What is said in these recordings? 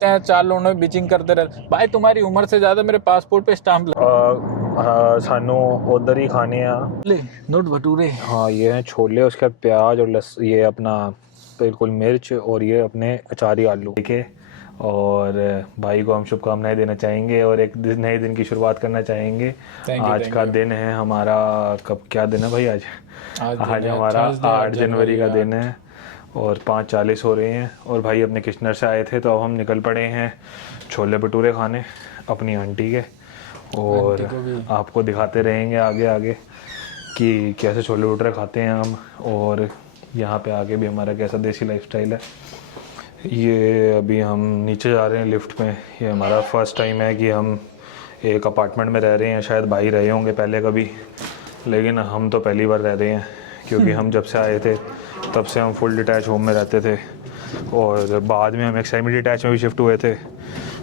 चार लोगों में बिचिंग करते रहते। भाई तुम्हारी उम्र से ज्यादा मेरे पासपोर्ट पे स्टाम्प सानू उधर ही खाने हैं। ले नोट भटूरे। हाँ ये हैं छोले, उसके बाद प्याज और ये अपना बिल्कुल मिर्च, और ये अपने अचारी आलू। ठीक है, और भाई को हम शुभकामनाएं देना चाहेंगे और एक नए दिन की शुरुआत करना चाहेंगे। आज का दिन है हमारा, कब क्या दिन है भाई? आज हमारा 8 जनवरी का दिन है और 5:40 हो रहे हैं। और भाई अपने किश्नर से आए थे तो अब हम निकल पड़े हैं छोले भटूरे खाने अपनी आंटी के, और आपको दिखाते रहेंगे आगे आगे कि कैसे छोले भटूरे खाते हैं हम, और यहाँ पे आगे भी हमारा कैसा देसी लाइफस्टाइल है। ये अभी हम नीचे जा रहे हैं लिफ्ट में। ये हमारा फर्स्ट टाइम है कि हम एक अपार्टमेंट में रह रहे हैं। शायद भाई रहे होंगे पहले कभी, लेकिन हम तो पहली बार रह रहे हैं, क्योंकि हम जब से आए थे तब से हम फुल डिटैच होम में रहते थे, और बाद में हम एक सेमी डिटैच में भी शिफ्ट हुए थे,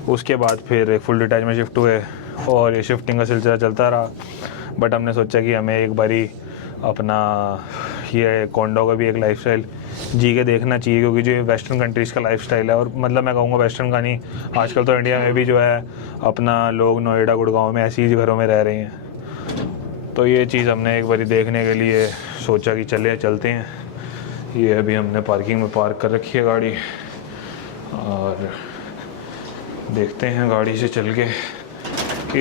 उसके बाद फिर एक फुल डिटैच में शिफ्ट हुए, और ये शिफ्टिंग का सिलसिला चलता रहा। बट हमने सोचा कि हमें एक बारी अपना ये कॉन्डो का भी एक लाइफस्टाइल जी के देखना चाहिए, क्योंकि जो वेस्टर्न कंट्रीज़ का लाइफस्टाइल है, और मतलब मैं कहूँगा वेस्टर्न का नहीं, आजकल तो इंडिया में भी जो है अपना लोग नोएडा गुड़गांव में ऐसी ही घरों में रह रहे हैं। तो ये चीज़ हमने एक बारी देखने के लिए सोचा कि चलते हैं। ये अभी हमने पार्किंग में पार्क कर रखी है गाड़ी, और देखते हैं गाड़ी से चल के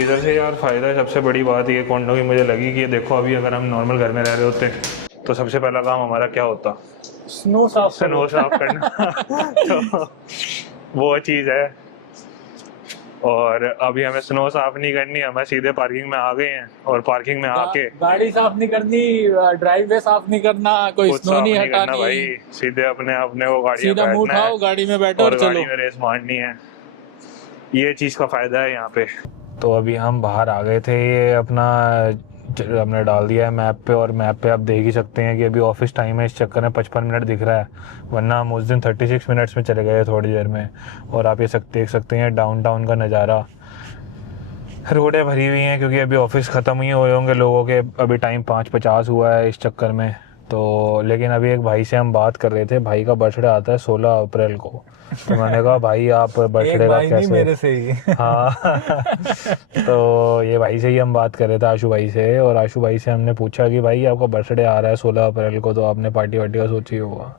इधर से। यार फ़ायदा है, सबसे बड़ी बात ये कॉन्डो की मुझे लगी कि ये देखो, अभी अगर हम नॉर्मल घर में रह रहे होते तो सबसे पहला काम हमारा क्या होता? स्नो साफ करना तो वो चीज़ है, और अभी हमें स्नो साफ नहीं करनी, हमें सीधे पार्किंग में आ गए हैं, और पार्किंग में आके गाड़ी साफ नहीं करनी, ड्राइववे साफ नहीं करना, कोई स्नो नहीं हटानी भाई, सीधे अपने वो गाड़ी सीधा मुंह उठाओ, गाड़ी में बैठो और चलो, गाड़ी में रेस मारनी है। ये चीज़ का फ़ायदा है यहाँ पे। तो अभी हम बाहर आ गए थे, ये अपना हमने डाल दिया है मैप पे, और मैप पे आप देख ही सकते हैं कि अभी ऑफिस टाइम है, इस चक्कर में 55 मिनट दिख रहा है, वरना हम उस दिन 36 मिनट्स में चले गए थोड़ी देर में। और आप ये देख सकते हैं डाउनटाउन का नज़ारा, रोडें भरी हुई हैं, क्योंकि अभी ऑफिस ख़त्म ही हुए होंगे लोगों के, अभी टाइम 5:50 हुआ है इस चक्कर में। तो लेकिन अभी एक भाई से हम बात कर रहे थे, भाई का बर्थडे आता है 16 अप्रैल को, तो मैंने कहा भाई आप बर्थडे का कैसे? मेरे से ही हाँ तो ये भाई से ही हम बात कर रहे थे, आशु भाई से, और आशु भाई से हमने पूछा कि भाई आपका बर्थडे आ रहा है 16 अप्रैल को, तो आपने पार्टी वार्टी का सोची होगा?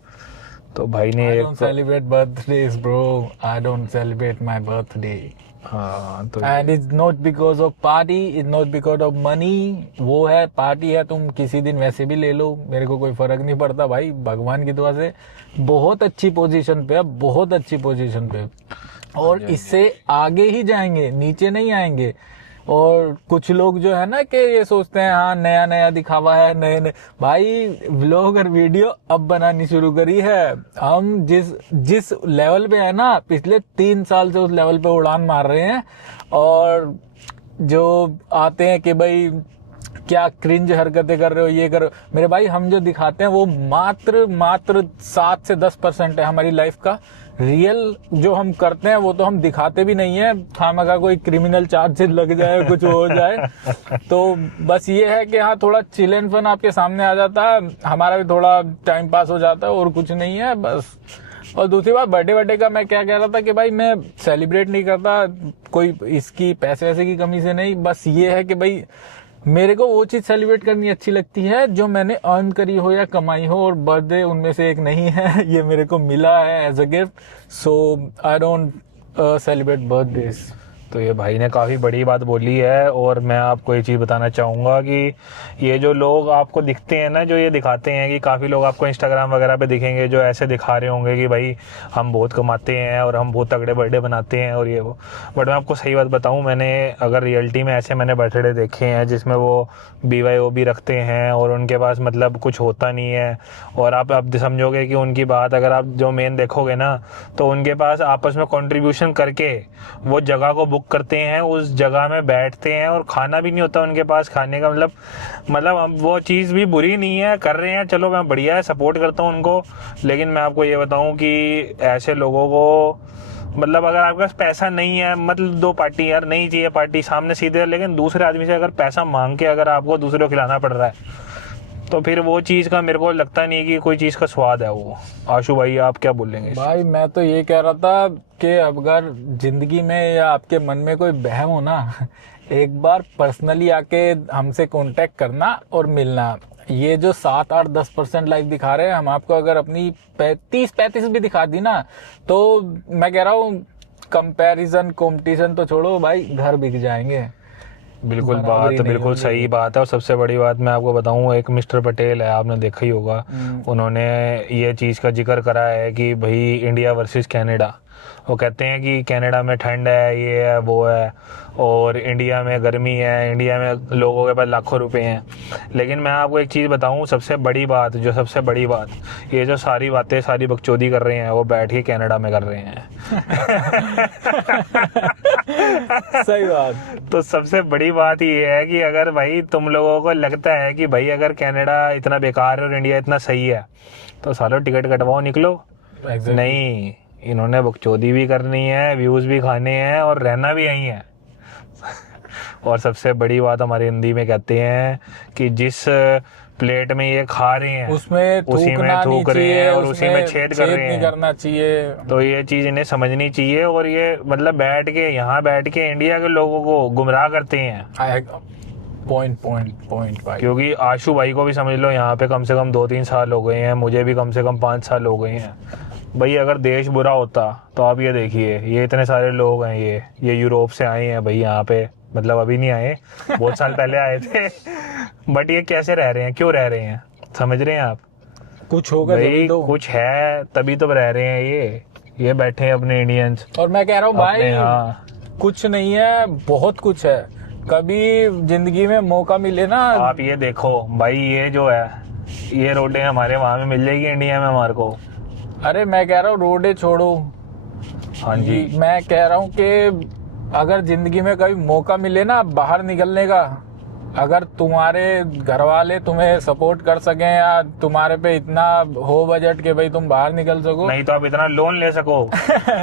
तो भाई ने I don't celebrate birthdays bro, I don't celebrate my birthday। हाँ तो and it's not because of party, it's not because of money। वो है पार्टी है, तुम किसी दिन वैसे भी ले लो, मेरे को कोई फर्क नहीं पड़ता भाई, भगवान की दुआ से बहुत अच्छी पोजीशन पे है, बहुत अच्छी पोजीशन पे, और इससे आगे ही जाएंगे, नीचे नहीं आएंगे। और कुछ लोग जो है ना कि ये सोचते हैं हाँ नया नया दिखावा है, नए भाई व्लॉग और वीडियो अब बनानी शुरू करी है। हम जिस लेवल पे है ना, पिछले 3 साल से उस लेवल पे उड़ान मार रहे हैं। और जो आते हैं कि भाई क्या क्रिंज हरकतें कर रहे हो, ये करो, मेरे भाई हम जो दिखाते हैं वो मात्र 7 से 10% है हमारी लाइफ का। रियल जो हम करते हैं वो तो हम दिखाते भी नहीं है, खामखा कोई क्रिमिनल चार्जेस लग जाए, कुछ हो जाए। तो बस ये है कि हाँ थोड़ा चिल एंड फन आपके सामने आ जाता है, हमारा भी थोड़ा टाइम पास हो जाता है, और कुछ नहीं है बस। और दूसरी बात बर्थडे का मैं क्या कह रहा था कि भाई मैं सेलिब्रेट नहीं करता, कोई इसकी पैसे वैसे की कमी से नहीं, बस ये है कि भाई मेरे को वो चीज सेलिब्रेट करनी अच्छी लगती है जो मैंने अर्न करी हो या कमाई हो, और बर्थडे उनमें से एक नहीं है। ये मेरे को मिला है as a gift, so I don't celebrate birthdays. तो ये भाई ने काफ़ी बड़ी बात बोली है, और मैं आपको ये चीज़ बताना चाहूँगा कि ये जो लोग आपको दिखते हैं ना, जो ये दिखाते हैं, कि काफ़ी लोग आपको इंस्टाग्राम वगैरह पे दिखेंगे जो ऐसे दिखा रहे होंगे कि भाई हम बहुत कमाते हैं और हम बहुत तगड़े बर्थडे बनाते हैं और ये वो। बट मैं आपको सही बात बताऊँ, मैंने अगर रियलिटी में ऐसे मैंने बर्थडे देखे हैं जिसमें वो BYOB रखते हैं और उनके पास मतलब कुछ होता नहीं है, और आप समझोगे कि उनकी बात अगर आप जो मेन देखोगे ना, तो उनके पास आपस में कंट्रीब्यूशन करके वो जगह को बुक करते हैं, उस जगह में बैठते हैं, और खाना भी नहीं होता उनके पास खाने का। मतलब वो चीज़ भी बुरी नहीं है, कर रहे हैं, चलो मैं बढ़िया है, सपोर्ट करता हूँ उनको। लेकिन मैं आपको ये बताऊँ कि ऐसे लोगों को मतलब अगर आपके पास पैसा नहीं है, मतलब दो पार्टी यार, नहीं चाहिए पार्टी सामने सीधे, लेकिन दूसरे आदमी से अगर पैसा मांग के अगर आपको दूसरे को खिलाना पड़ रहा है तो फिर वो चीज़ का मेरे को लगता नहीं कि कोई चीज़ का स्वाद है वो। आशु भाई आप क्या बोलेंगे? भाई मैं तो ये कह रहा था कि अगर जिंदगी में या आपके मन में कोई वहम हो ना, एक बार पर्सनली आके हमसे कांटेक्ट करना और मिलना। ये जो 7-8-10% लाइक दिखा रहे हैं, हम आपको अगर अपनी 30-35 भी दिखा दी ना, तो मैं कह रहा हूँ कंपैरिजन कंपटीशन तो छोड़ो भाई, घर बिक जाएंगे। बिल्कुल, बराबरी बात नहीं बिल्कुल होगी। सही बात है। और सबसे बड़ी बात मैं आपको बताऊं, एक मिस्टर पटेल है, आपने देखा ही होगा, उन्होंने ये चीज़ का जिक्र करा है कि भाई इंडिया वर्सेस कनाडा। वो कहते हैं कि कनाडा में ठंड है, ये है वो है, और इंडिया में गर्मी है, इंडिया में लोगों के पास लाखों रुपए हैं। लेकिन मैं आपको एक चीज़ बताऊं, सबसे बड़ी बात, ये जो सारी बातें, सारी बकचोदी कर रहे हैं, वो बैठ के कनाडा में कर रहे हैं। सही बात। तो सबसे बड़ी बात ये है कि अगर भाई तुम लोगों को लगता है कि भाई अगर कनाडा इतना बेकार है और इंडिया इतना सही है, तो सालों टिकट कटवाओ, निकलो। नहीं, इन्होंने बकचोदी भी करनी है, व्यूज़ भी खाने हैं, और रहना भी यहीं है। और सबसे बड़ी बात, हमारे हिंदी में कहते हैं कि जिस प्लेट में ये खा रहे हैं उसमें उसी में थूक रहे हैं और उसी में छेद कर रहे नहीं हैं। करना चाहिए। तो ये चीज़ इन्हें समझनी चाहिए। और ये मतलब बैठ के इंडिया के लोगों को गुमराह करते हैं। पॉइंट भाई। क्योंकि आशु भाई को भी समझ लो, यहाँ पे कम से कम 2-3 साल हो गए हैं, मुझे भी कम से कम 5 साल हो गए हैं। भाई अगर देश बुरा होता तो आप ये देखिए, ये इतने सारे लोग हैं, ये यूरोप से आए हैं भाई यहाँ पे, मतलब अभी नहीं आए, बहुत साल पहले आए थे। बट ये कैसे रह रहे हैं, क्यों रह रहे हैं, समझ रहे हैं आप? कुछ होगा भाई जरूर तो। कुछ है तभी तो रह रहे हैं ये बैठे हैं अपने इंडियंस। और मैं कह रहा हूँ भाई, हाँ, कुछ नहीं है, बहुत कुछ है। कभी जिंदगी में मौका मिले ना, आप ये देखो भाई, ये जो है ये रोडें हमारे वहाँ में मिल जाएगी इंडिया में हमारे को। अरे मैं कह रहा हूँ रोडे छोड़ो, हाँ जी, मैं कह रहा हूँ कि अगर जिंदगी में कभी मौका मिले ना बाहर निकलने का, अगर तुम्हारे घर वाले तुम्हें सपोर्ट कर सकें या तुम्हारे पे इतना हो बजट कि भाई तुम बाहर निकल सको, नहीं तो आप इतना लोन ले सको,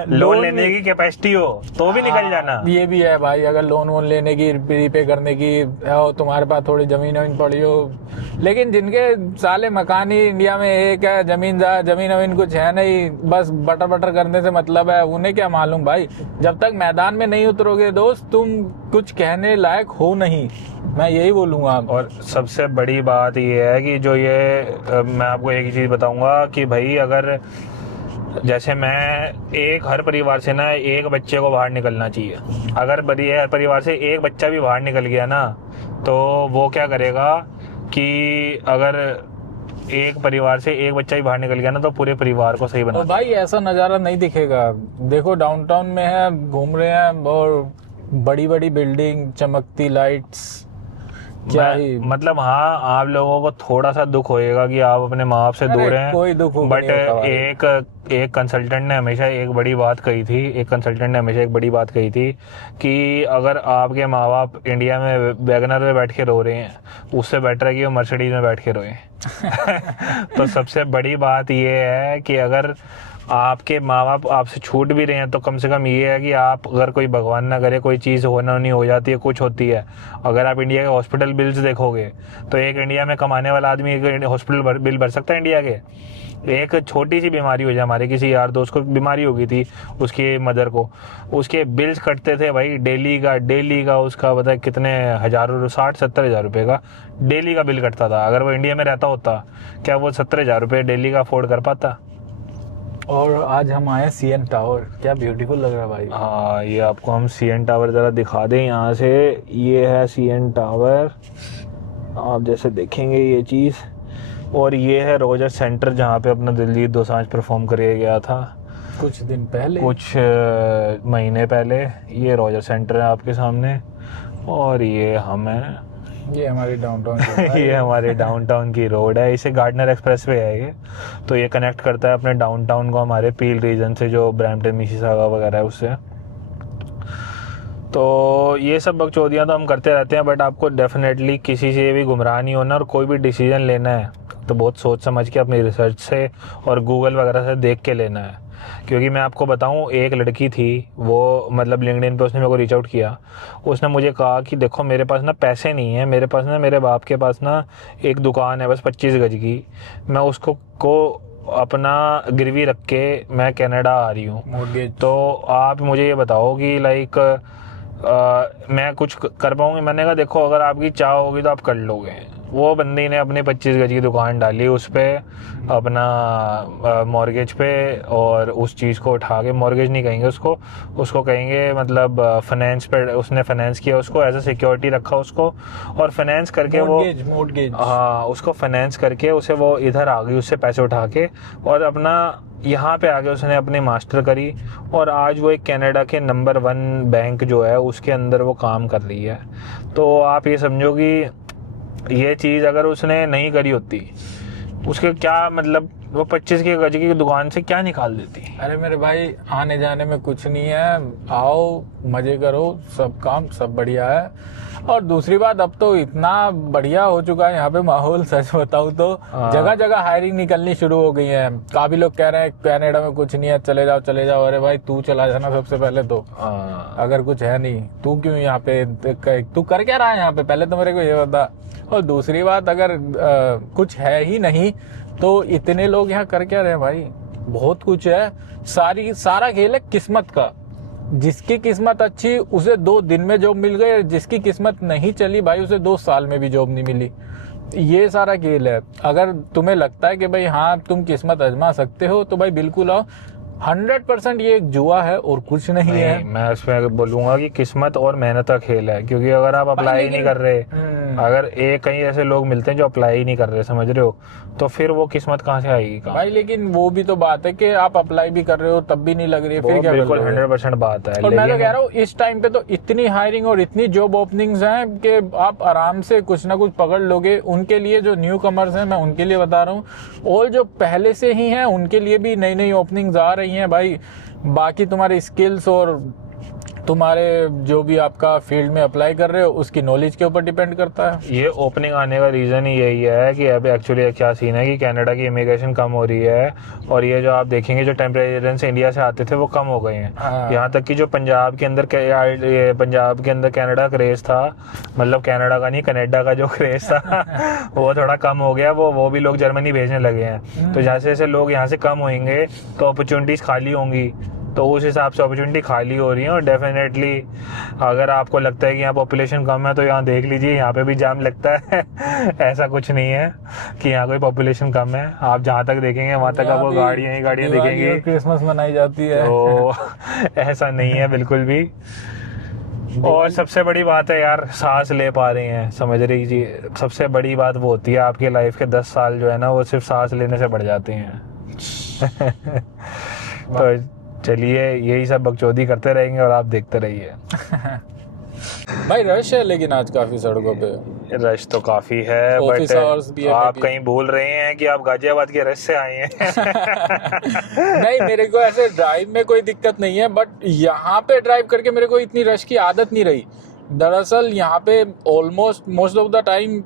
लोन लेने की कैपेसिटी हो तो भी निकल जाना। ये भी है भाई, अगर लोन वोन लेने की, रीपे करने की हो, तुम्हारे पास थोड़ी जमीन वमीन पड़ी हो। लेकिन जिनके साले मकान ही इंडिया में एक है, जमीन वमीन कुछ है नहीं, बस बटर बटर करने से मतलब है, उन्हें क्या मालूम भाई। जब तक मैदान में नहीं उतरोगे दोस्त, तुम कुछ कहने लायक हो नहीं, मैं यही बोलूंगा। और सबसे बड़ी बात ये है कि जो ये मैं आपको एक ही चीज़ बताऊंगा कि भाई अगर जैसे हर परिवार से ना एक बच्चे को बाहर निकलना चाहिए। अगर हर परिवार से एक बच्चा भी बाहर निकल गया ना, तो वो क्या करेगा कि अगर एक परिवार से एक बच्चा भी बाहर निकल गया ना, तो पूरे परिवार को सही बना। और भाई ऐसा नज़ारा नहीं दिखेगा। देखो डाउनटाउन में है, घूम रहे हैं, और बड़ी बड़ी बिल्डिंग, चमकती लाइट्स, क्या ही मतलब हाँ, आप लोगों को थोड़ा सा दुख होएगा कि आप अपने माँ बाप से दूर हैं, कोई दुख बट नहीं होता भाई। एक कंसल्टेंट ने हमेशा एक बड़ी बात कही थी कि अगर आपके माँ बाप इंडिया में वैगनर में बैठ के रो रहे हैं, उससे बेटर है कि वो मर्सिडीज में बैठ के रोए। तो सबसे बड़ी बात ये है कि अगर आपके माँ बाप आपसे छूट भी रहे हैं, तो कम से कम ये है कि आप अगर कोई भगवान ना करे कोई चीज़ होना नहीं हो जाती है, कुछ होती है, अगर आप इंडिया के हॉस्पिटल बिल्स देखोगे तो एक इंडिया में कमाने वाला आदमी एक हॉस्पिटल बिल भर सकता है इंडिया के। एक छोटी सी बीमारी हो जाए, हमारे किसी यार दोस्त को बीमारी हो गई थी, उसकी मदर को, उसके बिल्स कटते थे भाई डेली का उसका पता है कितने हज़ारों, 60-70 हज़ार रुपये का डेली का बिल कटता था। अगर वो इंडिया में रहता होता, क्या वो 70 हज़ार रुपये डेली का अफोर्ड कर पाता? और आज हम आए CN टावर, क्या ब्यूटीफुल लग रहा है भाई। हाँ, ये आपको हम CN टावर ज़रा दिखा दें यहाँ से। ये है CN टावर, आप जैसे देखेंगे ये चीज़। और ये है रोजर सेंटर, जहाँ पे अपना दिलजीत दोसांझ परफॉर्म किया गया था कुछ दिन पहले, कुछ महीने पहले। ये रोजर सेंटर है आपके सामने, और ये हम हैं, ये हमारी डाउनटाउन ये हमारे डाउनटाउन की रोड है। इसे गार्डनर एक्सप्रेसवे है ये, तो ये कनेक्ट करता है अपने डाउनटाउन को हमारे पील रीजन से, जो ब्रैम्पटन मिसिसागा वगैरह है उससे। तो ये सब बकचोदियाँ तो हम करते रहते हैं, बट आपको डेफिनेटली किसी से भी गुमराह नहीं होना, और कोई भी डिसीजन लेना है तो बहुत सोच समझ के अपनी रिसर्च से और गूगल वगैरह से देख के लेना है। क्योंकि मैं आपको बताऊं, एक लड़की थी, वो मतलब लिंक्डइन पे उसने मेरे को रीच आउट किया। उसने मुझे कहा कि देखो मेरे पास ना पैसे नहीं है, मेरे पास ना, मेरे बाप के पास ना एक दुकान है बस 25 गज की, मैं उसको अपना गिरवी रख के मैं कनाडा आ रही हूँ, मॉर्गेज। तो आप मुझे ये बताओ कि लाइक मैं कुछ कर पाऊंगी? मैंने कहा देखो अगर आपकी चाह होगी तो आप कर लोगे। वो बंदी ने अपनी 25 गज की दुकान डाली उस पर अपना मॉर्गेज पे, और उस चीज़ को उठा के, मॉर्गेज नहीं कहेंगे उसको, उसको कहेंगे मतलब फाइनेंस पे, उसने फाइनेंस किया उसको, एज अ सिक्योरिटी रखा उसको, और फाइनेंस करके मॉर्गेज। हाँ उसको फाइनेंस करके उसे वो इधर आ गई उससे पैसे उठा के, और अपना यहाँ पे आके उसने अपनी मास्टर करी, और आज वो एक कनाडा के नंबर 1 बैंक जो है उसके अंदर वो काम कर रही है। तो आप ये समझो कि ये चीज़ अगर उसने नहीं करी होती, उसके क्या मतलब, वो 25 की गज की दुकान से क्या निकाल देती। अरे मेरे भाई, आने जाने में कुछ नहीं है, आओ मजे करो, सब काम सब बढ़िया है। और दूसरी बात, अब तो इतना बढ़िया हो चुका है यहाँ पे माहौल, सच बताऊँ तो जगह जगह हायरिंग निकलनी शुरू हो गई है। काफी लोग कह रहे हैं कनाडा में कुछ नहीं है, चले जाओ चले जाओ। अरे भाई तू चला जाना सबसे पहले तो, अगर कुछ है नहीं तू क्यों यहाँ पे, तू कर क्या रहा है यहाँ पे, पहले तो मेरे को ये बता। और दूसरी बात, अगर कुछ है ही नहीं तो इतने लोग यहाँ कर क्या रहे हैं भाई? बहुत कुछ है, सारा खेल है किस्मत का। जिसकी किस्मत अच्छी उसे 2 दिन में जॉब मिल गई, जिसकी किस्मत नहीं चली भाई उसे 2 साल में भी जॉब नहीं मिली। ये सारा खेल है। अगर तुम्हें लगता है कि भाई हाँ तुम किस्मत आजमा सकते हो तो भाई बिल्कुल आओ। 100% ये एक जुआ है और कुछ नहीं है। मैं उसमें बोलूंगा कि किस्मत और मेहनत का खेल है, क्योंकि अगर आप अप्लाई नहीं कर रहे, अगर कई ऐसे लोग मिलते हैं जो अप्लाई ही नहीं कर रहे, समझ रहे हो, तो फिर वो किस्मत कहाँ से आएगी भाई? लेकिन वो भी तो बात है कि आप अप्लाई भी कर रहे हो तब भी नहीं लग रही है, फिर क्या? बिल्कुल 100% बात है। और मैं तो कह रहा हूँ इस टाइम पे तो इतनी हायरिंग और इतनी जॉब ओपनिंग्स हैं कि आप आराम से कुछ ना कुछ पकड़ लोगे। उनके लिए जो न्यू कमर्स हैं, मैं उनके लिए बता रहा हूँ, और जो पहले से ही हैं उनके लिए भी नई नई ओपनिंग्स आ रही हैं भाई। बाकी तुम्हारे स्किल्स और तुम्हारे जो भी आपका फील्ड में अप्लाई कर रहे हो उसकी नॉलेज के ऊपर डिपेंड करता है। ये ओपनिंग आने का रीज़न ही यही है कि अभी एक्चुअली क्या सीन है कि कनाडा की इमिग्रेशन कम हो रही है, और ये जो आप देखेंगे जो टेम्परेरी रेजिडेंट्स इंडिया से आते थे वो कम हो गए हैं। यहाँ तक कि जो पंजाब के अंदर कनाडा क्रेज था, मतलब कनाडा का नहीं कनाडा का जो क्रेज था वो थोड़ा कम हो गया। वो भी लोग जर्मनी भेजने लगे हैं। तो जैसे जैसे लोग यहाँ से कम होंगे तो अपॉर्चुनिटीज़ खाली होंगी, तो उस हिसाब से अपॉर्चुनिटी खाली हो रही है। और डेफिनेटली अगर आपको लगता है कि यहाँ पॉपुलेशन कम है तो यहाँ देख लीजिए, यहाँ पे भी जाम लगता है ऐसा कुछ नहीं है कि यहाँ कोई पॉपुलेशन कम है। आप जहाँ तक देखेंगे वहाँ तक आपको गाड़ियाँ ही गाड़ियाँ दिखेंगी। क्रिसमस मनाई जाती है तो ऐसा नहीं है बिल्कुल भी। और सबसे बड़ी बात है यार, सांस ले पा रहे हैं, समझ रही जी। सबसे बड़ी बात वो होती है, आपके लाइफ के 10 साल जो है ना वो सिर्फ सांस लेने से बढ़ जाते हैं तो चलिए यही सब बकचोदी करते रहेंगे और आप देखते रहिए। भाई रश है लेकिन आज काफी सड़कों पे रश तो काफी है, ऑफिस आवर्स भी है। आप कहीं भूल रहे हैं कि आप गाजियाबाद के रश से आए हैं नहीं, मेरे को ऐसे ड्राइव में कोई दिक्कत नहीं है, बट यहाँ पे ड्राइव करके मेरे को इतनी रश की आदत नहीं रही। दरअसल यहाँ पे almost most of the time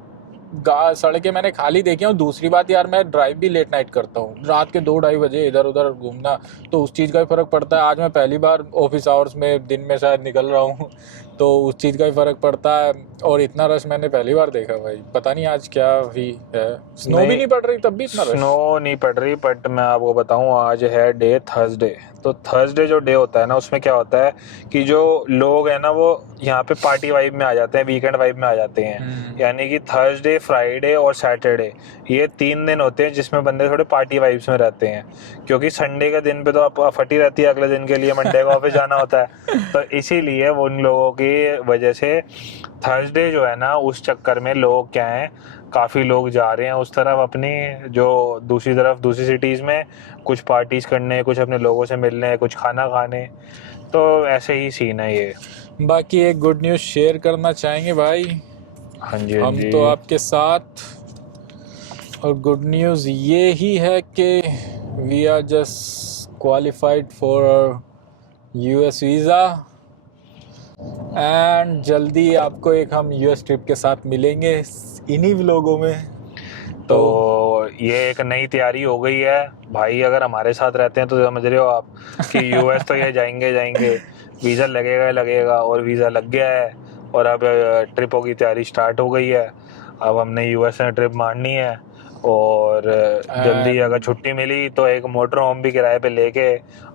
सड़कें मैंने खाली देखी हूँ। दूसरी बात यार, मैं ड्राइव भी लेट नाइट करता हूँ, रात के 2-2:30 बजे इधर उधर घूमना, तो उस चीज़ का भी फ़र्क पड़ता है। आज मैं पहली बार ऑफिस आवर्स में दिन में शायद निकल रहा हूँ तो उस चीज़ का भी फ़र्क पड़ता है। और इतना रश मैंने पहली बार देखा भाई, पता नहीं आज क्या ही है। स्नो भी नहीं पड़ रही तब भी इतना रश। स्नो नहीं पड़ रही, बट मैं आपको बताऊं आज है डे थर्सडे। तो थर्सडे जो डे होता है ना उसमें क्या होता है कि जो लोग हैं ना वो यहाँ पे पार्टी वाइब में आ जाते हैं, वीकेंड वाइब में आ जाते हैं। यानी कि थर्सडे, फ्राइडे और सैटरडे, ये 3 दिन होते हैं जिसमें बंदे थोड़े पार्टी वाइब्स में रहते हैं। क्योंकि संडे के दिन पे तो आप फटी रहती है, अगले दिन के लिए मंडे को ऑफिस जाना होता है। तो इसीलिए वो उन लोगों की वजह से थर्सडे जो है ना उस चक्कर में लोग क्या हैं, काफ़ी लोग जा रहे हैं उस तरफ अपनी, जो दूसरी सिटीज़ में कुछ पार्टीज करने, कुछ अपने लोगों से मिलने, कुछ खाना खाने। तो ऐसे ही सीन है ये। बाकी एक गुड न्यूज़ शेयर करना चाहेंगे भाई। हाँ जी, हम तो आपके साथ, और गुड न्यूज़ ये ही है कि we are just qualified for US visa, and जल्दी आपको एक हम US ट्रिप के साथ मिलेंगे इन्हीं व्लॉगों में। तो ये एक नई तैयारी हो गई है भाई। अगर हमारे साथ रहते हैं तो समझ रहे हो आप कि यूएस तो ये जाएंगे, वीज़ा लगेगा और वीज़ा लग गया है। और अब ट्रिपों की तैयारी स्टार्ट हो गई है। अब हमने यूएस में ट्रिप मारनी है और जल्दी अगर छुट्टी मिली तो एक मोटर होम भी किराए पे लेके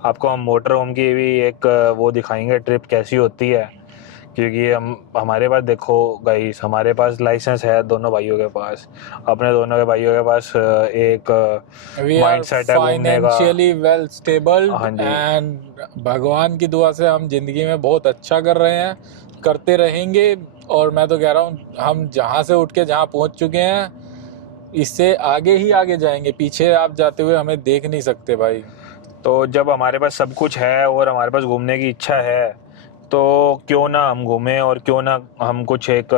आपको हम मोटर होम की भी एक वो दिखाएंगे ट्रिप कैसी होती है। क्योंकि हमारे पास देखो गाइस, हमारे पास लाइसेंस है दोनों भाइयों के पास, अपने दोनों के भाइयों के पास एक वी आर माइंडसेट है घूमने का। फाइनेंशियली वेल स्टेबल हाँ जी। एंड भगवान की दुआ से हम जिंदगी में बहुत अच्छा कर रहे हैं, करते रहेंगे। और मैं तो कह रहा हूँ हम जहाँ से उठ के जहाँ पहुँच चुके हैं इससे आगे ही आगे जाएंगे, पीछे आप जाते हुए हमें देख नहीं सकते भाई। तो जब हमारे पास सब कुछ है और हमारे पास घूमने की इच्छा है तो क्यों ना हम घूमें और क्यों ना हम कुछ एक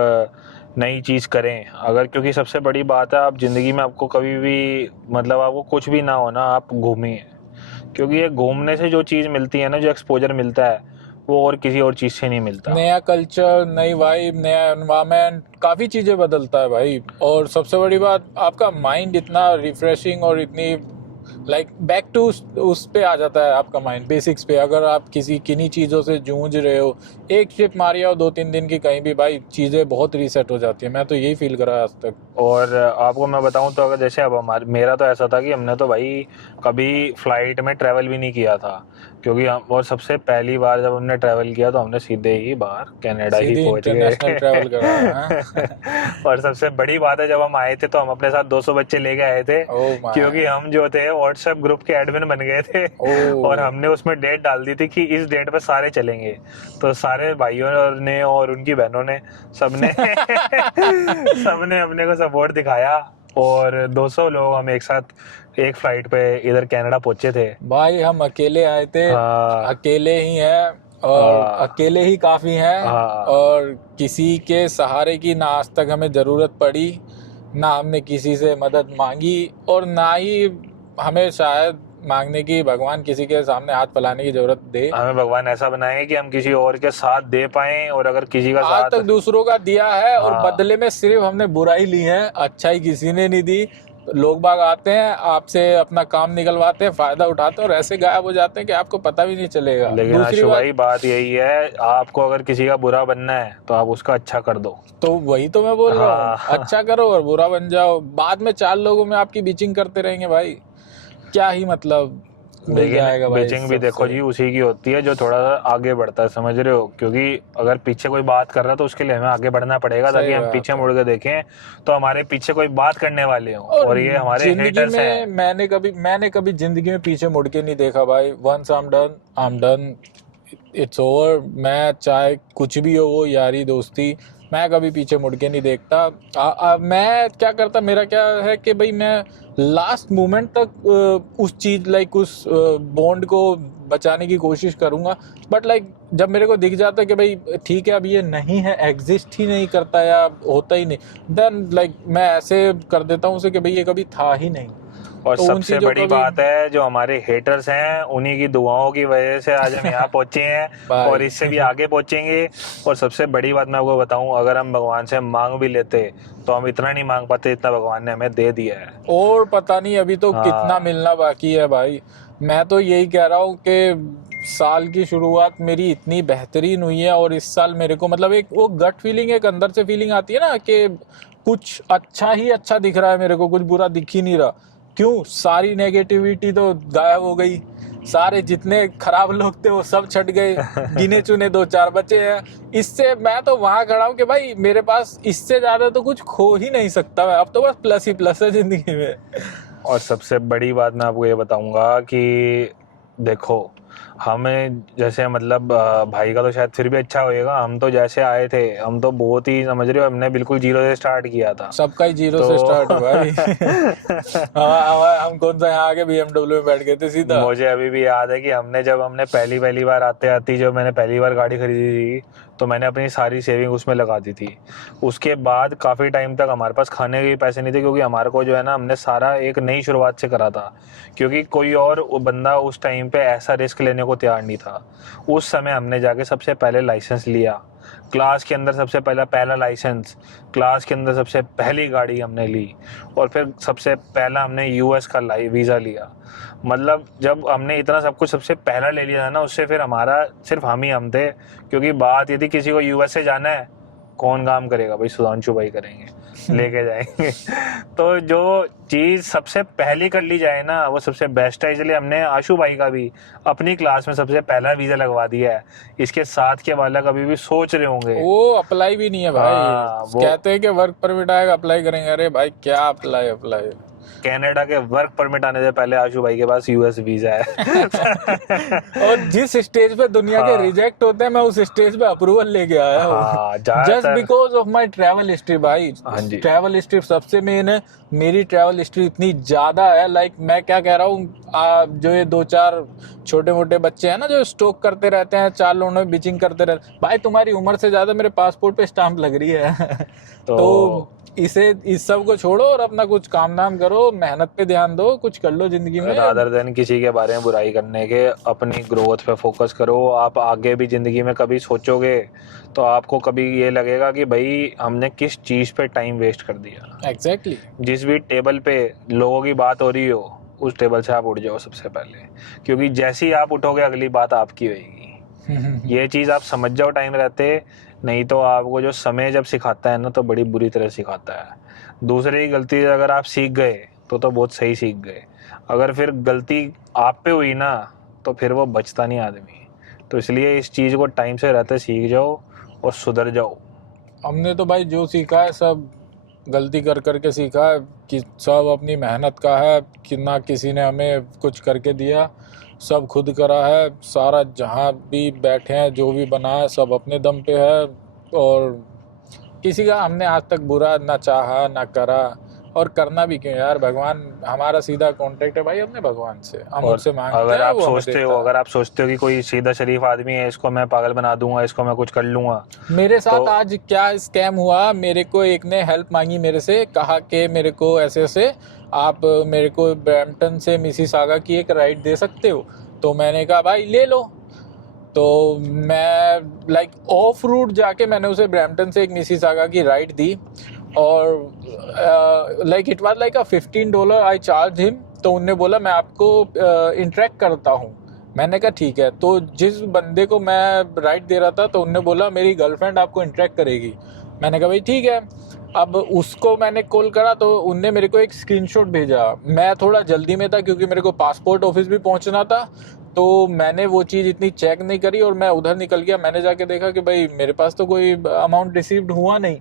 नई चीज़ करें। अगर क्योंकि सबसे बड़ी बात है, आप ज़िंदगी में आपको कभी भी मतलब आपको कुछ भी ना हो ना, आप घूमिए। क्योंकि ये घूमने से जो चीज़ मिलती है ना, जो एक्सपोजर मिलता है, वो और किसी और चीज़ से नहीं मिलता। नया कल्चर, नई वाइब, नया एनवायरनमेंट, काफ़ी चीज़ें बदलता है भाई। और सबसे बड़ी बात, आपका माइंड इतना रिफ्रेशिंग और इतनी लाइक बैक टू उस पे आ जाता है आपका माइंड, बेसिक्स पे। अगर आप किन्हीं चीज़ों से जूझ रहे हो, एक ट्रिप मारी हो 2-3 दिन की कहीं भी, भाई चीज़ें बहुत रीसेट हो जाती है। मैं तो यही फील करा आज तक। और आपको मैं बताऊं तो अगर जैसे अब मेरा तो ऐसा था कि हमने तो भाई कभी फ्लाइट में ट्रैवल भी नहीं किया था। क्योंकि हम और सबसे पहली बार जब हमने ट्रैवल किया तो हमने सीधे ही बाहर कनाडा ही सीधी पहुंच इंटरनेशनल ट्रैवल करा है। गए। और सबसे बड़ी बात है, जब हम आए थे तो हम अपने साथ 200 बच्चे लेके आए थे। Oh my. क्योंकि हम जो थे व्हाट्सएप ग्रुप के एडमिन बन गए थे ओह। और हमने उसमें डेट डाल दी थी कि इस डेट पे सारे चलेंगे। तो सारे भाइयों ने और उनकी बहनों ने सबने सबने अपने को सपोर्ट दिखाया और 200 लोग हम एक साथ एक फ्लाइट पे इधर कनाडा पहुंचे थे। भाई हम अकेले आए थे, हाँ अकेले ही हैं और हाँ अकेले ही काफ़ी हैं। हाँ। और किसी के सहारे की ना आज तक हमें ज़रूरत पड़ी, ना हमने किसी से मदद मांगी और ना ही हमें शायद मांगने की भगवान किसी के सामने हाथ फैलाने की ज़रूरत दे। हमें भगवान ऐसा बनाए कि हम किसी और के साथ दे पाएं। और अगर किसी का आज साथ तक दूसरों का दिया है और हाँ। बदले में सिर्फ हमने बुराई ली है, अच्छाई किसी ने नहीं दी। लोग बाग आते हैं, आपसे अपना काम निकलवाते हैं, फायदा उठाते हैं और ऐसे गायब हो जाते हैं कि आपको पता भी नहीं चलेगा। लेकिन दूसरी आशु बात, भाई बात यही है, आपको अगर किसी का बुरा बनना है तो आप उसका अच्छा कर दो। तो वही तो मैं बोल रहा हूँ, हाँ। अच्छा करो और बुरा बन जाओ। बाद में 4 लोगों में आपकी बीचिंग करते रहेंगे भाई, क्या ही मतलब मिल जाएगा लेकिन भाई बेचिंग भी देखो सबसे। जी उसी की होती है जो थोड़ा सा आगे बढ़ता है, समझ रहे हो। क्योंकि अगर पीछे कोई बात कर रहा है तो उसके लिए हमें आगे बढ़ना पड़ेगा, ताकि सही हम बात पीछे है। मुड़ के देखें तो हमारे पीछे कोई बात करने वाले हों। और और ये हमारे जिंदगी हेटर्स में हैं। मैंने कभी जिंदगी में पीछे मुड़ के नहीं देखा भाई। Once I am done, it's over. मैं चाहे कुछ भी हो, वो यारी दोस्ती, मैं कभी पीछे मुड़ के नहीं देखता। मैं क्या करता, मेरा क्या है कि भाई मैं लास्ट मोमेंट तक उस चीज लाइक उस बॉन्ड को बचाने की कोशिश करूंगा। बट लाइक जब मेरे को दिख जाता है कि भाई ठीक है अब ये नहीं है, एग्जिस्ट ही नहीं करता या होता ही नहीं, देन लाइक मैं ऐसे कर देता हूँ उसे कि भाई ये कभी था ही नहीं। और तो उन सबसे चीजों बड़ी का भी बात है, जो हमारे हेटर्स हैं उन्हीं की दुआओं की वजह से आज हम यहाँ पहुंचे हैं भाई। और इससे भी आगे पहुंचेंगे। और सबसे बड़ी बात मैं आपको बताऊं, अगर हम भगवान से मांग भी लेते तो हम इतना नहीं मांग पाते जितना भगवान ने हमें दे दिया है। और पता नहीं अभी तो कितना हाँ। मिलना बाकी है भाई। मैं तो यही कह रहा हूँ कि साल की शुरुआत मेरी इतनी बेहतरीन हुई है और इस साल मेरे को मतलब एक वो गट फीलिंग, एक अंदर से फीलिंग आती है ना कि कुछ अच्छा ही अच्छा दिख रहा है मेरे को, कुछ बुरा दिख ही नहीं रहा। क्यों? सारी नेगेटिविटी तो गायब हो गई, सारे जितने खराब लोग थे वो सब छट गए, गिने चुने 2-4 बचे हैं। इससे मैं तो वहां खड़ा हूँ कि भाई मेरे पास इससे ज्यादा तो कुछ खो ही नहीं सकता मैं, अब तो बस प्लस ही प्लस है जिंदगी में। और सबसे बड़ी बात मैं आपको ये बताऊंगा कि देखो, हमें जैसे मतलब भाई का तो शायद फिर भी अच्छा होएगा। हम तो जैसे आए थे, हम तो बहुत ही समझ रहे हो, हमने बिल्कुल जीरो से स्टार्ट किया था। सबका ही जीरो तो से स्टार्ट है भाई। हम कौन सा यहाँ आके BMW में बैठ गए थे सीधा। मुझे अभी भी याद है कि जब हमने पहली बार आते आती जो मैंने पहली बार गाड़ी खरीदी थी, तो मैंने अपनी सारी सेविंग उसमें लगा दी थी। उसके बाद काफ़ी टाइम तक हमारे पास खाने के पैसे नहीं थे, क्योंकि हमारे को जो है ना, हमने सारा एक नई शुरुआत से करा था। क्योंकि कोई और बंदा उस टाइम पे ऐसा रिस्क लेने को तैयार नहीं था। उस समय हमने जाके सबसे पहले लाइसेंस लिया, क्लास के अंदर सबसे पहला लाइसेंस, क्लास के अंदर सबसे पहली गाड़ी हमने ली, और फिर सबसे पहला हमने यूएस का वीज़ा लिया। मतलब जब हमने इतना सब कुछ सबसे पहला ले लिया था ना, उससे फिर हमारा सिर्फ हम थे, क्योंकि बात ये थी किसी को यूएसए जाना है, कौन काम करेगा भाई, सुधांशु भाई करेंगे, लेके जाएंगे। तो जो चीज़ सबसे पहली कर ली जाए ना, वो सबसे बेस्ट है। इसलिए हमने आशु भाई का भी अपनी क्लास में सबसे पहला वीज़ा लगवा दिया है। इसके साथ के वाला कभी भी सोच रहे होंगे, वो अप्लाई भी नहीं है भाई। वो कहते हैं कि वर्क परमिट आएगा अप्लाई करेंगे, अरे भाई क्या अप्लाई। कनाडा के वर्क परमिट आने से पहले आशु भाई के पास यूएस वीज़ा है। और जिस स्टेज पे दुनिया के रिजेक्ट होते हैं, मैं उस स्टेज पे अप्रूवल लेके आया हूँ, just because of my travel history भाई। ट्रैवल हिस्ट्री सबसे मेन है। मेरी ट्रैवल हिस्ट्री इतनी ज्यादा है, लाइक मैं क्या कह रहा हूँ, जो ये 2-4 छोटे मोटे बच्चे हैं ना जो स्टोक करते रहते हैं, 4 लोगों में बिचिंग करते रहते हैं, भाई तुम्हारी उम्र से ज्यादा मेरे पासपोर्ट पे स्टाम्प लग रही है। तो इस सब को छोड़ो और अपना कुछ काम नाम करो, मेहनत पे ध्यान दो, कुछ कर लो जिंदगी में, रादर देन किसी के बारे में बुराई करने के। अपनी ग्रोथ पे फोकस करो। आप आगे भी जिंदगी में कभी सोचोगे तो आपको कभी ये लगेगा कि भाई हमने किस चीज पे टाइम वेस्ट कर दिया। एग्जैक्टली। जिस भी टेबल पे लोगों की बात हो रही हो, उस टेबल से आप उठ जाओ सबसे पहले, क्योंकि जैसे ही आप उठोगे अगली बात आपकी होगी। ये चीज आप समझ जाओ टाइम रहते, नहीं तो आपको जो समय जब सिखाता है ना, तो बड़ी बुरी तरह सिखाता है। दूसरे की गलती अगर आप सीख गए तो बहुत सही सीख गए। अगर फिर गलती आप पे हुई ना, तो फिर वो बचता नहीं आदमी। तो इसलिए इस चीज़ को टाइम से रहते सीख जाओ और सुधर जाओ। हमने तो भाई जो सीखा है सब गलती कर करके सीखा है, कि सब अपनी मेहनत का है, कि ना किसी ने हमें कुछ करके दिया, सब खुद करा है। सारा जहाँ भी बैठे हैं, जो भी बना है, सब अपने दम पे है। और किसी का हमने आज तक बुरा ना चाहा ना करा, और करना भी क्यों यार। भगवान हमारा सीधा कांटेक्ट है भाई अपने भगवान से, हम उनसे मांगते हैं। अगर आप सोचते हो कि कोई सीधा शरीफ आदमी है, इसको मैं पागल बना दूंगा, इसको मैं कुछ कर लूंगा। मेरे साथ आज क्या स्कैम हुआ, मेरे को एक ने हेल्प मांगी मेरे से, कहा कि मेरे को ऐसे ऐसे आप मेरे को ब्रैम्पटन से मिसिसागा की एक राइड दे सकते हो। तो मैंने कहा भाई ले लो। तो मैं लाइक ऑफ रूट जाके मैंने उसे ब्रैम्पटन से एक मिसिसागा की राइड दी, और like it was like $15 I charge him. तो उनने बोला मैं आपको इंटरेक्ट करता हूँ। मैंने कहा ठीक है। तो जिस बंदे को मैं राइड दे रहा था, तो उनने बोला मेरी गर्लफ्रेंड आपको इंटरेक्ट करेगी। मैंने कहा भाई ठीक है। अब उसको मैंने कॉल करा, तो उनने मेरे को एक स्क्रीनशॉट भेजा। मैं थोड़ा जल्दी में था क्योंकि मेरे को पासपोर्ट ऑफिस भी पहुंचना था, तो मैंने वो चीज़ इतनी चेक नहीं करी और मैं उधर निकल गया। मैंने जाके देखा कि भाई मेरे पास तो कोई अमाउंट रिसीव्ड हुआ नहीं।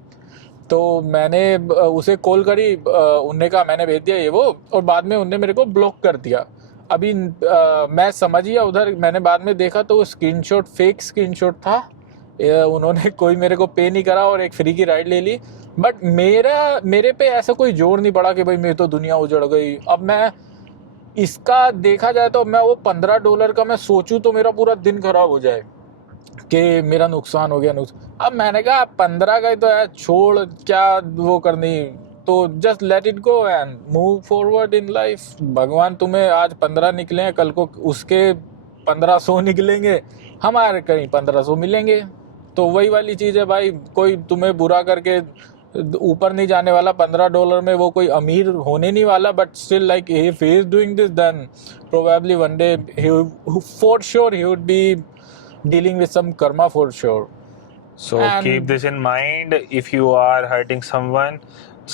तो मैंने उसे कॉल करी, उनने कहा मैंने भेज दिया ये वो, और बाद में उनने मेरे को ब्लॉक कर दिया। अभी मैं समझ गया उधर, मैंने बाद में देखा तो स्क्रीनशॉट फेक स्क्रीनशॉट था। उन्होंने कोई मेरे को पे नहीं करा और एक फ्री की राइड ले ली। बट मेरे पे ऐसा कोई जोर नहीं पड़ा कि भाई मेरी तो दुनिया उजड़ गई। अब मैं इसका देखा जाए तो मैं वो $15 का मैं सोचूं तो मेरा पूरा दिन खराब हो जाए कि मेरा नुकसान हो गया। अब मैंने कहा 15 का ही तो है, छोड़ क्या वो करनी, तो just let it go and move forward in life. भगवान तुम्हें आज 15 निकले हैं, कल को उसके 1500 निकलेंगे, हमारे कहीं 1500 मिलेंगे। तो वही वाली चीज़ है भाई, कोई तुम्हें बुरा करके ऊपर नहीं जाने वाला। $15 में वो कोई अमीर होने नहीं वाला, but still like if he is doing this then probably one day for sure he would be dealing with some karma for sure. So keep this in mind. If you are hurting someone,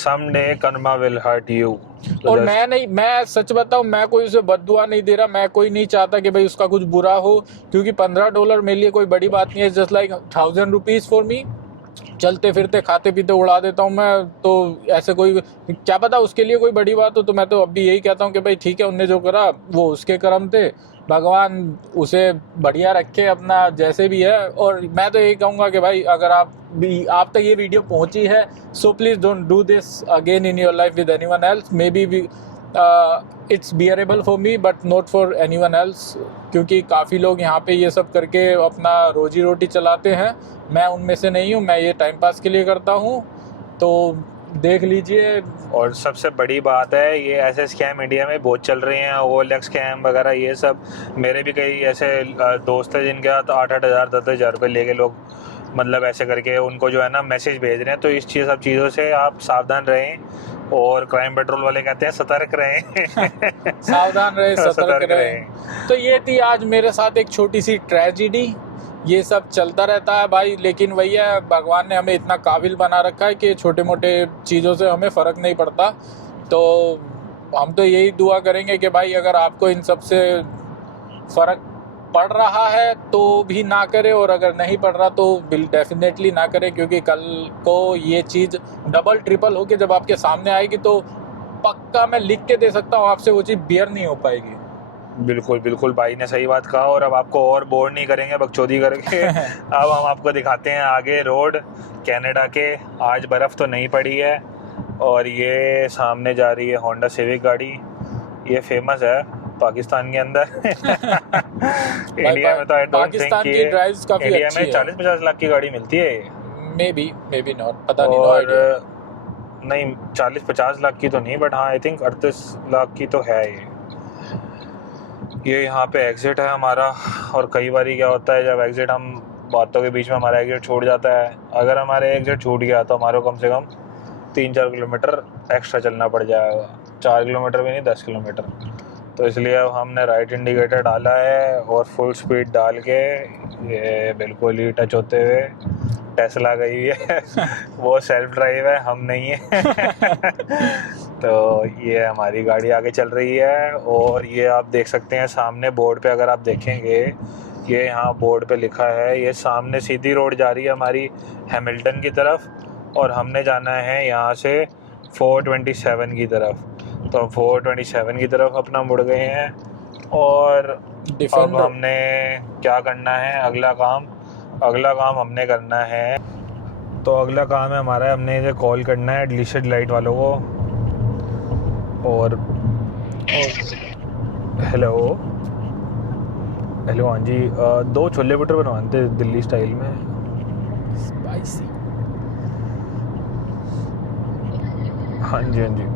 someday karma will hurt you. So और मैं सच बताऊं, मैं कोई उसे बद्दुआ नहीं दे रहा। मैं कोई नहीं चाहता कि भाई उसका कुछ बुरा हो, क्योंकि $15 मेरे लिए कोई बड़ी बात नहीं है। Just like ₹1000 for me. चलते फिरते खाते पीते उड़ा देता हूँ मैं, तो ऐसे कोई क्या पता उसके लिए कोई बड़ी बात हो। तो मैं तो अभी यही कहता हूँ कि भाई ठीक है, उनने जो करा वो उसके कर्म थे, भगवान उसे बढ़िया रखे अपना जैसे भी है। और मैं तो यही कहूँगा कि भाई अगर आप तक ये वीडियो पहुँची है, so please don't do this again in your life with anyone else. May be it's bearable for me but not for anyone else, क्योंकि काफ़ी लोग यहाँ पे ये सब करके अपना रोजी रोटी चलाते हैं। मैं उनमें से नहीं हूँ, मैं ये टाइम पास के लिए करता हूँ। तो देख लीजिए। और सबसे बड़ी बात है, ये ऐसे स्कैम इंडिया में बहुत चल रहे हैं, OLX स्कैम वगैरह ये सब। मेरे भी कई ऐसे दोस्त हैं जिनके हाथ 8-8 हज़ार 10-10 हज़ार रुपये लेके लोग मतलब ऐसे करके उनको जो है ना मैसेज भेज रहे हैं। तो इस चीज़ सब चीज़ों से आप सावधान रहें और क्राइम पेट्रोल वाले कहते हैं सतर्क रहें। सावधान रहे, सतर्क रहे। रहें। तो ये थी आज मेरे साथ एक छोटी सी ट्रेजिडी। ये सब चलता रहता है भाई, लेकिन भैया भगवान ने हमें इतना काबिल बना रखा है कि छोटे मोटे चीज़ों से हमें फ़र्क नहीं पड़ता। तो हम तो यही दुआ करेंगे कि भाई अगर आपको इन सब से फ़र्क पड़ रहा है तो भी ना करे, और अगर नहीं पड़ रहा तो डेफिनेटली ना करे, क्योंकि कल को ये चीज़ डबल ट्रिपल हो के जब आपके सामने आएगी तो पक्का मैं लिख के दे सकता हूँ आपसे वो चीज़ बियर नहीं हो पाएगी। बिल्कुल बिल्कुल, भाई ने सही बात कहा। और अब आपको और बोर नहीं करेंगे बकचोदी करके। अब हम आपको दिखाते हैं आगे रोड कनाडा के। आज बर्फ़ तो नहीं पड़ी है और ये सामने जा रही है होंडा सिविक गाड़ी। ये फेमस है पाकिस्तान के अंदर। इंडिया में तो आई डोंट थिंक पाकिस्तान कि की ड्राइव्स काफ़ी इंडिया अच्छी में है। 40-50 लाख की गाड़ी मिलती है। मे बी नॉट, पता नहीं, नो और आइडिया। नहीं 40-50 लाख की तो नहीं, बट हाँ आई थिंक 38 लाख की तो है ये यहाँ पे एग्ज़िट है हमारा। और कई बार क्या होता है जब एग्ज़िट हम बातों के बीच में हमारा एग्ज़िट छूट जाता है। अगर हमारे एग्ज़िट छूट गया तो हमारे को कम से कम 3-4 किलोमीटर एक्स्ट्रा चलना पड़ जाएगा। 4 किलोमीटर भी नहीं, 10 किलोमीटर। तो इसलिए अब हमने राइट इंडिकेटर डाला है और फुल स्पीड डाल के ये बिल्कुल ही टच होते हुए टेस्ला गई है। वो सेल्फ ड्राइव है, हम नहीं है। तो ये हमारी गाड़ी आगे चल रही है। और ये आप देख सकते हैं सामने बोर्ड पे, अगर आप देखेंगे ये यहाँ बोर्ड पे लिखा है, ये सामने सीधी रोड जा रही है हमारी हैमिल्टन की तरफ, और हमने जाना है यहाँ से 427 की तरफ। तो हम 427 की तरफ अपना मुड़ गए हैं। और अब हमने क्या करना है, अगला काम हमने करना है। तो अगला काम है हमारा, हमने ये कॉल करना है डिलीशियस डिलाइट वालों को। और हेलो हाँ जी, 2 छोले भटूरे बनवाते दिल्ली स्टाइल में, स्पाइसी। हाँ जी।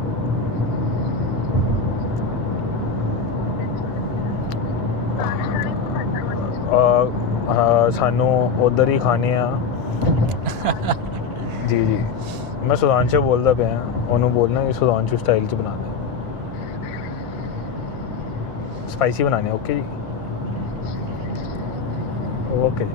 सानू उधर ही खाने आ। जी मैं सुधांशु बोलता पे उन्होंने बोलना कि सुधांशु स्टाइल च बना दे, स्पाइसी बनाने। ओके जी, ओके जी।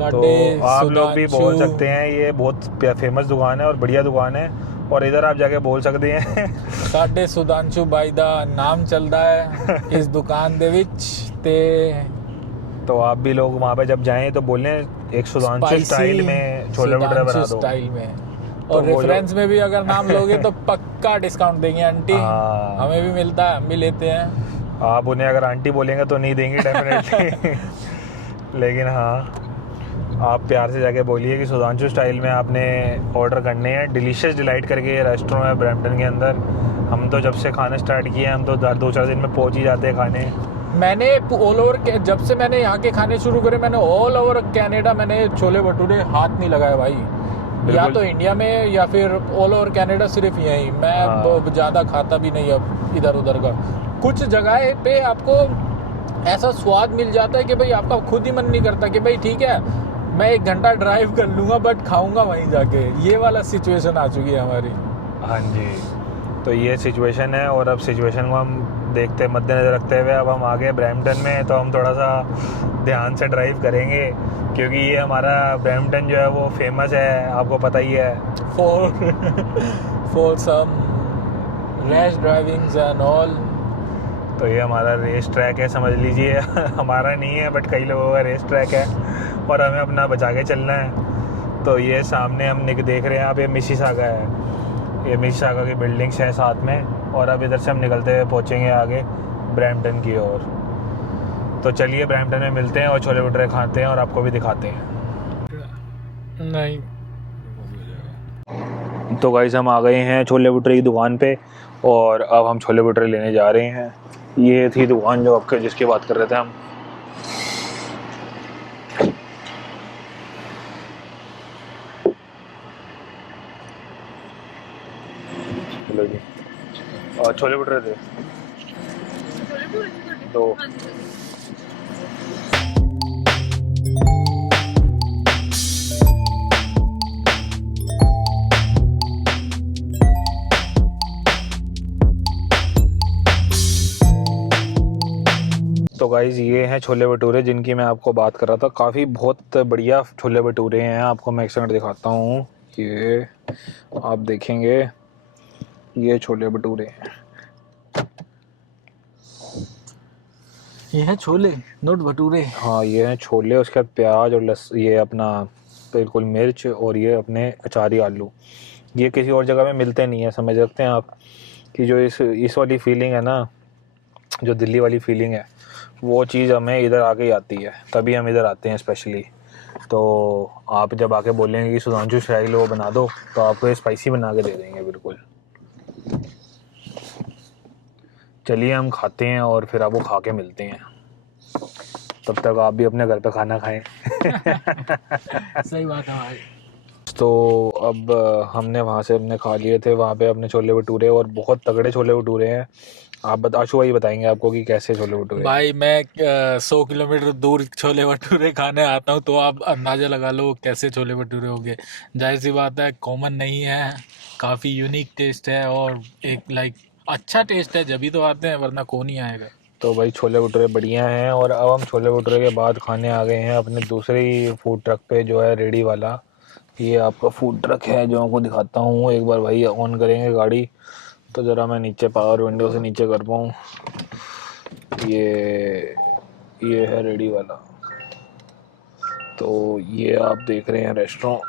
तो आप लोग भी बोल सकते हैं, ये बहुत फेमस दुकान है और बढ़िया दुकान है, और इधर आप जाके बोल सकते हैं। साडे सुधांशु भाई दा नाम चलता है इस दुकान दे विच। तो आप भी लोग वहाँ पे जब जाएं तो बोलें एक सुधांशु स्टाइल में छोले भटूरे बना दो स्टाइल में। और रेफरेंस में भी अगर नाम लोगे तो पक्का डिस्काउंट देंगे आंटी। हमें भी मिलता है, हम भी लेते हैं। आप उन्हें अगर आंटी बोलेंगे तो नहीं देंगे डेफिनेटली। लेकिन हाँ, आप प्यार से जाके बोलिए कि सुधांशु स्टाइल में आपने ऑर्डर करने हैं। डिलीशियस डिलाइट करके ये रेस्टोरेंट है ब्रैम्पटन के अंदर। हम तो जब से खाना स्टार्ट किए हम तो 2-4 दिन में पहुंच ही जाते हैं खाने। मैंने ऑल ओवर, जब से मैंने यहाँ के खाने शुरू करे, मैंने ऑल ओवर कनाडा मैंने छोले भटूरे हाथ नहीं लगाए भाई। या तो इंडिया में या फिर ऑल ओवर कनाडा सिर्फ यहीं। मैं ज़्यादा खाता भी नहीं अब इधर उधर का। कुछ जगह पे आपको ऐसा स्वाद मिल जाता है कि भाई आपका खुद ही मन नहीं करता कि भाई ठीक है मैं 1 घंटा ड्राइव कर लूँगा बट खाऊंगा वहीं जाके। ये वाला सिचुएशन आ चुकी है हमारी। हाँ जी, तो ये सिचुएशन है। और अब सिचुएशन को हम देखते मद्देनज़र रखते हुए अब हम आ गए ब्रैम्पटन में। तो हम थोड़ा सा ध्यान से ड्राइव करेंगे क्योंकि ये हमारा ब्रैम्पटन जो है वो फेमस है, आपको पता ही है, for some rash drivings and all. तो ये हमारा रेस ट्रैक है, समझ लीजिए। हमारा नहीं है बट कई लोगों का रेस ट्रैक है और हमें अपना बचा के चलना है। तो ये सामने हम देख रहे हैं आप, ये मिसिसागा है। ये मिसिसागा की बिल्डिंग्स हैं साथ में। और अब इधर से हम निकलते हुए पहुँचेंगे आगे ब्रैम्पटन की ओर। तो चलिए ब्रैम्पटन में मिलते हैं और छोले भटूरे खाते हैं और आपको भी दिखाते हैं। नहीं तो गाइस हम आ गए हैं छोले भटूरे की दुकान पे और अब हम छोले भटूरे लेने जा रहे हैं। ये थी दुकान जो आपके जिसकी बात कर रहे थे हम। चलो जी, और छोले भटूरे थे 2। गाइज़ ये हैं छोले भटूरे जिनकी मैं आपको बात कर रहा था। काफ़ी बहुत बढ़िया छोले भटूरे हैं। आपको मैं एक सेकंड दिखाता हूँ। ये आप देखेंगे, ये छोले भटूरे हैं। ये है छोले नोट भटूरे। हाँ ये हैं छोले, उसके बाद प्याज और ये अपना बिल्कुल मिर्च, और ये अपने अचारी आलू। ये किसी और जगह में मिलते नहीं है, समझ सकते हैं आप कि जो इस वाली फीलिंग है ना, जो दिल्ली वाली फीलिंग है, वो चीज़ हमें इधर आके ही आती है, तभी हम इधर आते हैं स्पेशली। तो आप जब आके बोलेंगे कि सुधांशु स्टाइल वो बना दो, तो आपको ये स्पाइसी बना के दे देंगे बिल्कुल। चलिए हम खाते हैं और फिर आपको खा के मिलते हैं। तब तक आप भी अपने घर पे खाना खाएं। सही बात है भाई। तो अब हमने वहाँ से अपने खा लिए थे, वहाँ पे अपने छोले भटूरे, और बहुत तगड़े छोले भटूरे हैं। आप आशु भाई बताएंगे आपको कि कैसे छोले भटूरे हैं। भाई मैं 100 किलोमीटर दूर छोले भटूरे खाने आता हूँ, तो आप अंदाजा लगा लो कैसे छोले भटूरे होंगे। जाहिर सी बात है, कॉमन नहीं है, काफ़ी यूनिक टेस्ट है और एक लाइक अच्छा टेस्ट है, जब ही तो आते हैं, वरना कौन ही आएगा। तो भाई छोले भटूरे बढ़िया हैं। और अब हम छोले भटूरे के बाद खाने आ गए हैं अपने दूसरी फूड ट्रक पे, जो है रेडी वाला। ये आपका फूड ट्रक है जो आपको दिखाता हूँ। एक बार भाई ऑन करेंगे गाड़ी तो ज़रा मैं नीचे पावर विंडो से नीचे कर पाऊँ। ये है रेडी वाला। तो ये आप देख रहे हैं रेस्टोरेंट,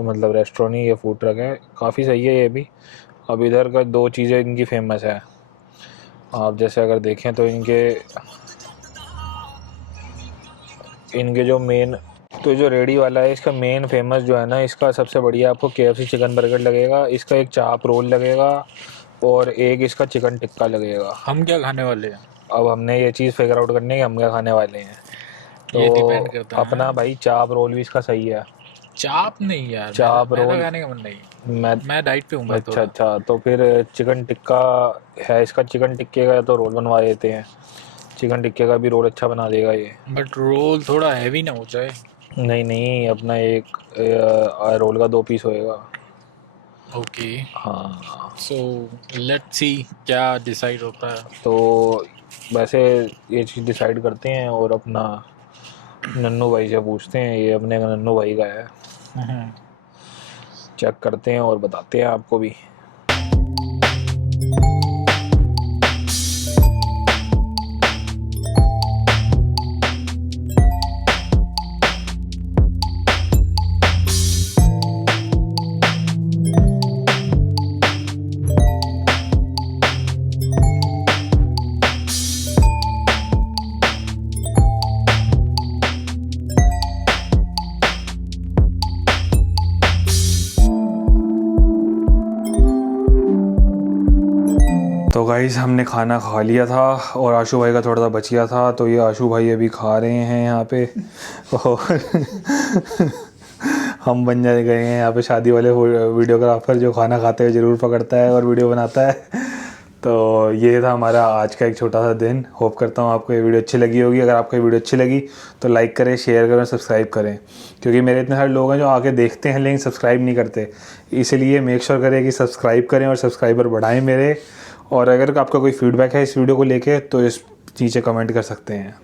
मतलब रेस्टोरेंट नहीं, ये फूड ट्रक है। काफ़ी सही है ये भी। अब इधर का दो चीज़ें इनकी फेमस है। आप जैसे अगर देखें तो इनके जो मेन, तो जो रेडी वाला है इसका मेन फेमस जो है ना, इसका सबसे बढ़िया आपको KFC चिकन बर्गर लगेगा, इसका एक चाप रोल लगेगा, और एक इसका चिकन टिक्का लगेगा। हम क्या खाने वाले हैं अब हमने ये चीज़ फिगर आउट करनी है कि हम क्या खाने वाले हैं। ये तो डिपेंड करता है। अपना भाई चाप रोल भी इसका सही है। चाप नहीं यार, चाप मैदा रोल खाने का मन नहीं। मैं मैं डाइट पे हूँ भाई अच्छा थोड़ा। अच्छा, तो फिर चिकन टिक्का है इसका। चिकन टिक्के का तो रोल बनवा देते हैं, चिकन टिक्के का भी रोल अच्छा बना देगा ये। बट रोल थोड़ा हैवी ना हो जाए। नहीं नहीं, अपना एक रोल का 2 पीस होएगा। ओके, हाँ सो लेट्स सी क्या डिसाइड होता है। तो वैसे ये चीज़ डिसाइड करते हैं और अपना नन्नू भाई से पूछते हैं। ये अपने नन्नू भाई का है, चेक करते हैं और बताते हैं आपको भी। तो गाइस हमने खाना खा लिया था और आशु भाई का थोड़ा सा बच गया था, तो ये आशु भाई अभी खा रहे हैं यहाँ पे। और हम बन जाए गए हैं यहाँ पे शादी वाले वीडियोग्राफर, जो खाना खाते हुए ज़रूर पकड़ता है और वीडियो बनाता है। तो ये था हमारा आज का एक छोटा सा दिन। होप करता हूँ आपको ये वीडियो अच्छी लगी होगी। अगर आपको ये वीडियो अच्छी लगी तो लाइक करें, शेयर करें, सब्सक्राइब करें, क्योंकि मेरे इतने सारे लोग हैं जो आके देखते हैं लेकिन सब्सक्राइब नहीं करते। इसलिए मेक श्योर करें कि सब्सक्राइब करें और सब्सक्राइबर बढ़ाएं मेरे। और अगर आपका कोई फीडबैक है इस वीडियो को लेके तो इस नीचे कमेंट कर सकते हैं।